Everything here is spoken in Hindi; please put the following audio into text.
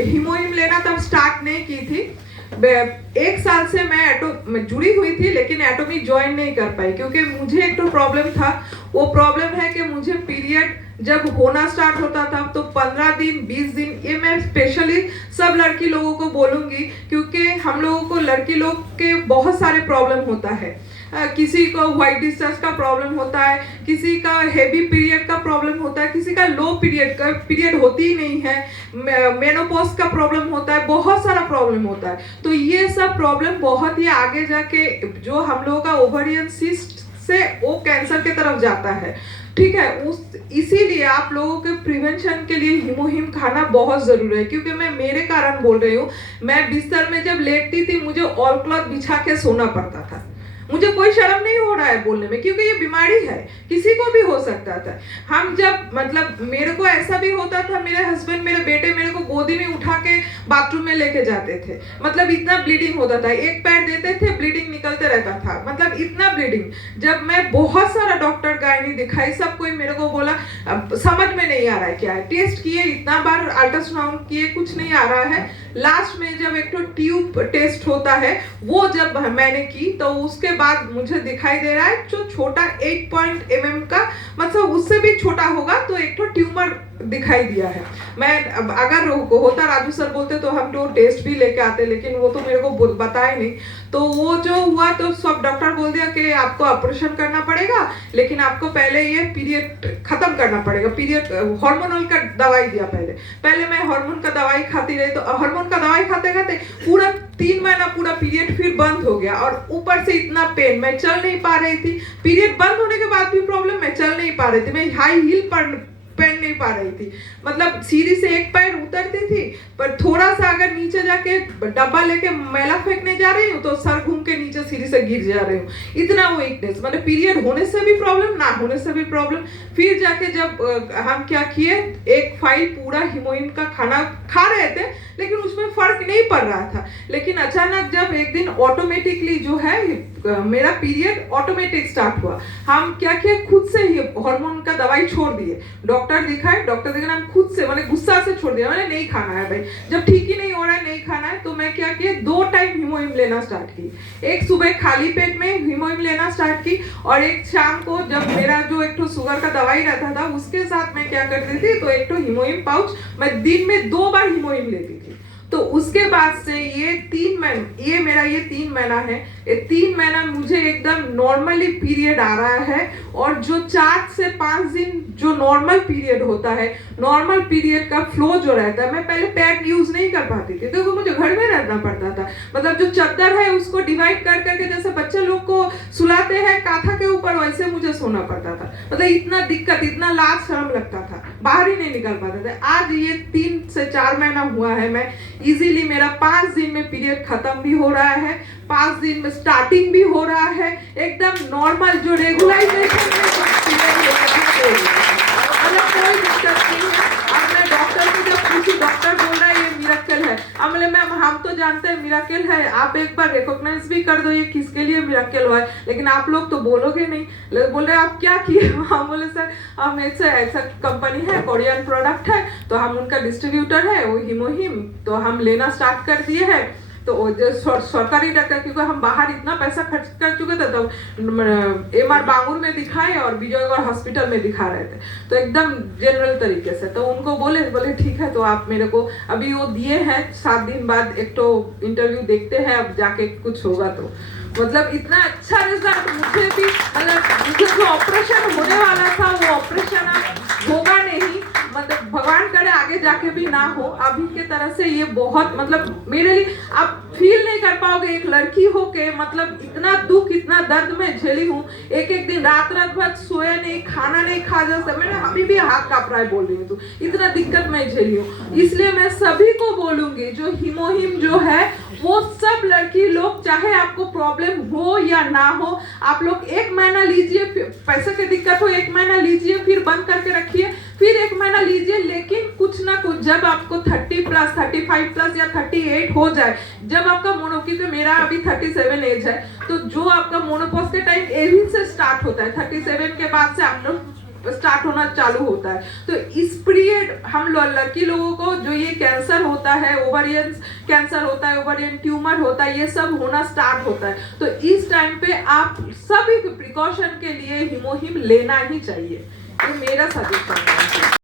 हीमोहिम लेना तब स्टार्ट नहीं की थी। 1 साल से मैं जुड़ी हुई थी, लेकिन एटोमी ज्वाइन नहीं कर पाई क्योंकि मुझे एक तो प्रॉब्लम था। वो प्रॉब्लम है कि मुझे पीरियड जब होना स्टार्ट होता था तो 15 दिन 20 दिन, ये मैं स्पेशली सब लड़की लोगों को बोलूँगी क्योंकि हम लोगों को लड़की लोग के बहुत सारे प्रॉब्लम होता है। किसी को व्हाइट डिस्चार्ज का प्रॉब्लम होता है, किसी का हेवी पीरियड का प्रॉब्लम होता है, किसी का लो पीरियड होती ही नहीं है, मेनोपॉज का प्रॉब्लम होता है, बहुत सारा प्रॉब्लम होता है। तो ये सब प्रॉब्लम बहुत ही आगे जाके जो हम लोगों का ओवरियन सिस्ट से वो कैंसर के तरफ जाता है, ठीक है। इसीलिए आप लोगों के प्रिवेंशन के लिए हीमोहिम खाना बहुत जरूरी है। क्योंकि मैं मेरे कारण बोल रही हूँ, मैं बिस्तर में जब लेटती थी मुझे ऑल क्लॉथ बिछा के सोना पड़ता था। मुझे कोई शर्म नहीं हो रहा है बोलने में, क्योंकि ये बीमारी है, किसी को भी हो सकता था। हम जब मतलब मेरे को ऐसा भी होता था, मेरे हस्बैंड मेरे बेटे मेरे को गोदी में उठा के बाथरूम में लेके जाते थे, मतलब इतना ब्लीडिंग होता था। एक पैर देते थे ब्लीडिंग निकलते रहता था, मतलब इतना ब्लीडिंग। जब मैं बहुत सारा डॉक्टर गायनी दिखाई, सब कोई मेरे को बोला समझ में नहीं आ रहा है क्या है, टेस्ट किए इतना बार, अल्ट्रासाउंड किए, कुछ नहीं आ रहा है। लास्ट में जब एक तो ट्यूब टेस्ट होता है वो जब मैंने की तो उसके बाद मुझे दिखाई दे रहा है जो छोटा 8 mm का, मतलब उससे भी छोटा होगा, तो एक तो ट्यूमर दिखाई दिया है। मैं अगर होता राजू सर बोलते तो हम तो टेस्ट भी लेके आते, लेकिन वो तो मेरे को बताया नहीं। तो वो जो हुआ तो सब डॉक्टर बोल दिया कि आपको ऑपरेशन करना पड़ेगा, लेकिन आपको पहले ये पीरियड खत्म करना पड़ेगा। पीरियड हार्मोनल का दवाई दिया पहले मैं हार्मोन का दवाई खाती रही, तो हार्मोन का दवाई खाते खाते पूरा 3 महीना पूरा पीरियड फिर बंद हो गया, और ऊपर से इतना पेन, मैं चल नहीं पा रही थी। पीरियड बंद होने के बाद भी प्रॉब्लम, मैं चल नहीं पा रही थी, मैं हाई हील पहन नहीं पा रही थी, मतलब सीढ़ी से एक पैर उतरती थी, पर थोड़ा सा अगर नीचे जाके डब्बा लेके मैला फेंकने जा रही हूँ तो सर घूम के नीचे सीढ़ी से गिर जा रही हूँ, इतना वीकनेस। मतलब पीरियड होने से भी प्रॉब्लम, ना होने से भी प्रॉब्लम। फिर जाके जब हम क्या किए, एक फाइल पूरा हीमोहिम का खाना खा रहे थे, लेकिन उसमें फर्क नहीं पड़ रहा था। लेकिन अचानक जब एक दिन ऑटोमेटिकली जो है मेरा पीरियड ऑटोमेटिक स्टार्ट हुआ, हम क्या किए, खुद से ही हार्मोन का दवाई छोड़ दिए। डॉक्टर दिखाए हम खुद से, मैंने गुस्सा से छोड़ दिया, मैंने नहीं खाना है भाई, जब ठीक ही नहीं हो रहा है नहीं खाना है। तो मैं क्या किया, 2 टाइम हीमोहिम लेना स्टार्ट की। एक सुबह खाली पेट में हीमोहिम लेना स्टार्ट की, और एक शाम को जब मेरा जो एक तो शुगर का दवाई रहता था उसके साथ मैं क्या करती थी, तो एक तो हीमोहिम पाउच मैं दिन में 2 बार हीमोहिम लेती थी। तो उसके बाद से ये 3 महीना, ये मेरा ये 3 महीना है, ये 3 महीना मुझे एकदम नॉर्मली पीरियड आ रहा है। और जो 4 से 5 दिन जो नॉर्मल पीरियड होता है, नॉर्मल पीरियड का फ्लो जो रहता है, मैं पहले पैड यूज नहीं कर पाती थी, तो मुझे घर में रहना पड़ता था। मतलब जो चादर है उसको डिवाइड कर करके, जैसे बच्चे लोग को सुलाते हैं काथा के ऊपर, वैसे मुझे सोना पड़ता था। मतलब इतना दिक्कत, इतना लाज शर्म लगता था, बाहर ही नहीं निकल पाते थे। आज ये 3 से 4 महीना हुआ है, मैं इजीली मेरा 5 दिन में पीरियड खत्म भी हो रहा है, 5 दिन में स्टार्टिंग भी हो रहा है, एकदम नॉर्मल जो रेगुलाइजेशन है मतलब कोई दिक्कत नहीं है। अब मैं डॉक्टर से जब पूछी, डॉक्टर बोल रहा है ये मिरेकल है। अब बोले मैम हम तो जानते हैं मिरेकल है, आप एक बार रिकॉग्नाइज भी कर दो ये किसके लिए मिरेकल हुआ है, लेकिन आप लोग तो बोलोगे नहीं। बोल रहे आप क्या किए, हम बोले सर हम ऐसा कंपनी है, कोरियन प्रोडक्ट है, तो हम उनका डिस्ट्रीब्यूटर है वो हीमोहिम, तो हम लेना स्टार्ट कर दिए हैं। तो जो सरकारी डॉक्टर, क्योंकि हम बाहर इतना पैसा खर्च कर चुके थे, तो MR बांगुर में दिखाए और विजयगढ़ हॉस्पिटल में दिखा रहे थे, तो एकदम जनरल तरीके से। तो उनको बोले ठीक है, तो आप मेरे को अभी वो दिए हैं, 7 दिन बाद एक तो इंटरव्यू देखते हैं, अब जाके कुछ होगा तो। मतलब इतना अच्छा रिजल्ट मुझे भी, मतलब मुझे जो ऑपरेशन होने वाला था वो ऑपरेशन होगा नहीं, मतलब भगवान करे आगे जाके भी ना हो। अभी के तरह से ये बहुत, मतलब मेरे लिए आप फील नहीं कर पाओगे, एक लड़की हो के मतलब इतना दुख, इतना दर्द में झेली हूँ। एक दिन रात भर सोया नहीं, खाना नहीं खा, जैसे मैंने अभी भी हाथ कांप रहा है बोल रही हूँ, तो इतना दिक्कत मैं झेली हूँ। इसलिए मैं सभी को बोलूंगी, जो हीमोहिम जो है वो सब लड़की लोग, चाहे आपको प्रॉब्लम हो या ना हो, आप लोग 1 महीना लीजिए, पैसे की दिक्कत हो 1 महीना लीजिए, फिर बंद करके रखिए, फिर 1 महीना लीजिए, लेकिन कुछ ना कुछ जब आपको 30+, 35+ या 38 हो जाए, जब आपका मोनोपॉज, तो मेरा अभी 37 एज है, तो जो आपका मोनोपॉज के टाइम एविन से स्टार्ट होता है, 37 के बाद से आप लोग स्टार्ट होना चालू होता है। तो इस पीरियड हम लड़की लोगों को जो ये कैंसर होता है, ओवरियन कैंसर होता है, ओवरियन ट्यूमर होता है, ये सब होना स्टार्ट होता है। तो इस टाइम पे आप सभी प्रिकॉशन के लिए हिमोहिम लेना ही चाहिए, ये मेरा सजेशन है।